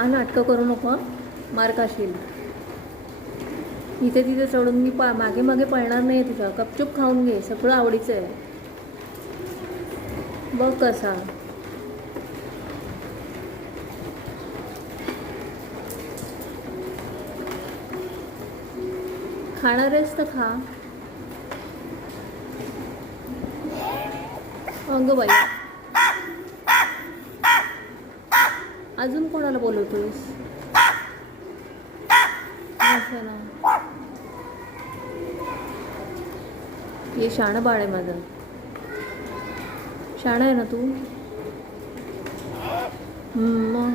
हा नाटकं करू नको, मार खाशील. इथे तिथे चढून मी मागे मागे पळणार नाही तुझ्या. गपचूप खाऊन घे, सगळं आवडीचं आहे. बघ कसा. खाणार आहेस तर खा. अगं बाई, अजून कोणाला बोलवतोयस? असं ना, हे शाणं बाळ आहे माझं. शाणं आहे ना तू? मग